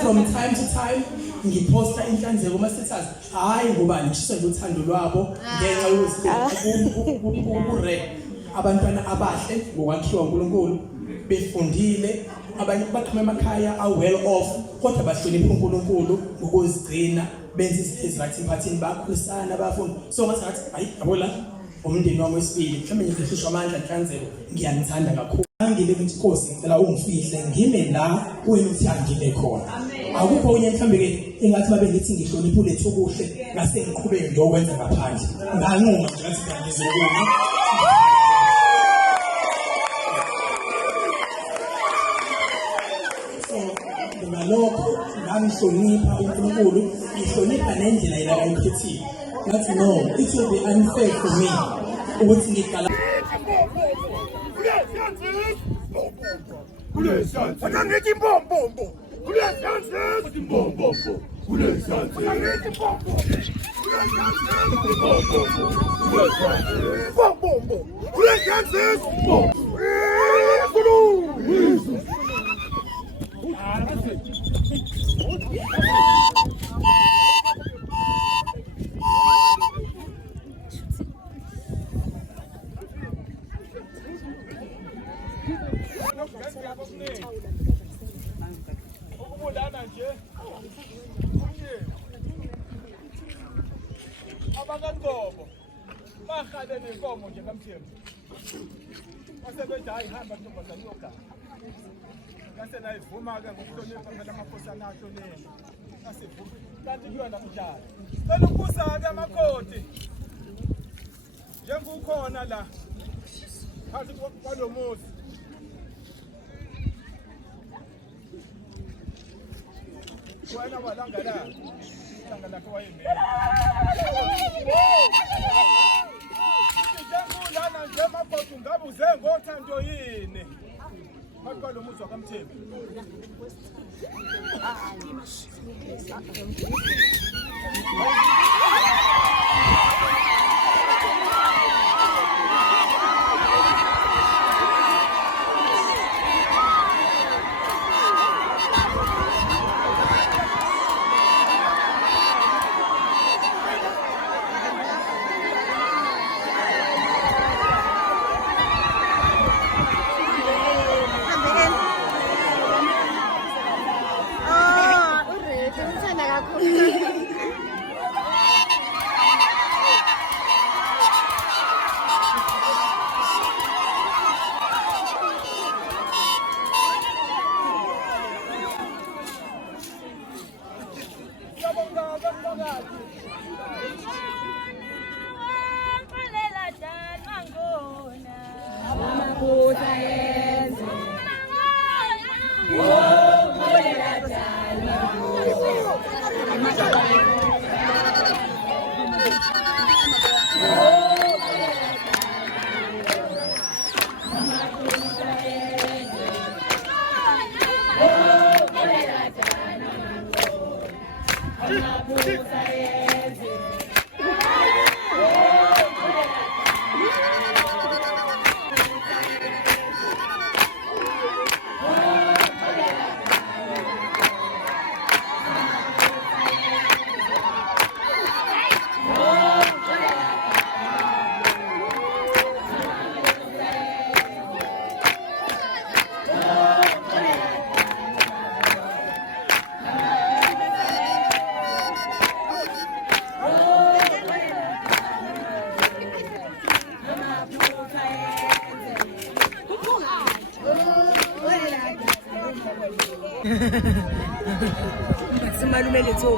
From time to time ngiposta inhlanzeko ma-status hayi ngoba ngisho uthando lwabo ngenxa yokuthi abantwana abahle ngokwakhiwa uNkulunkulu befundile abanye baqhama emakhaya well off kodwa bahlonipha uNkulunkulu ngokuzigcina benza izinto right emphathini bakhulisana abafuni so ngathi hayi yabo la umndeni wami wesibili mhlawumbe ngihlushwa amandla nhlanzeko ngiyanithanda kakhulu ngile inkosi ngicela ungifihle ngime la wena uthangile khona akukho onye mhlambe ke engathi babe ngithi ngihlonipha ulethu okuhle ngase ngiqhubeke ngiyokwenza ngaphandle nganquma nje ngathi ngiyizokuma so ngalokho ngihlonipha uNkulunkulu ngihlonipha nendlela yena ayikhethile ngathi no it will be unfair for me ukuthi ngiqala Angithi bombombo kulesansi bombombo kulesansi bombombo kulesansi ukubulana nje abakaNkomo bakhale nenkomo nje kaMthembu basebethi hayi hamba ntombazana yogana ngase nayivuma ke ngokuhlonipha phela amakhosana akho leni asivuma kanti kuyona mdlalo bela ukusa ke amakhoti njengokhona la phansi kwalomuzi wena walanga la langa lakho wayemela njengolana nje makhoti ngabe uze ngothando yini phakathi kwalomuzi wakaMthembu Malume letho.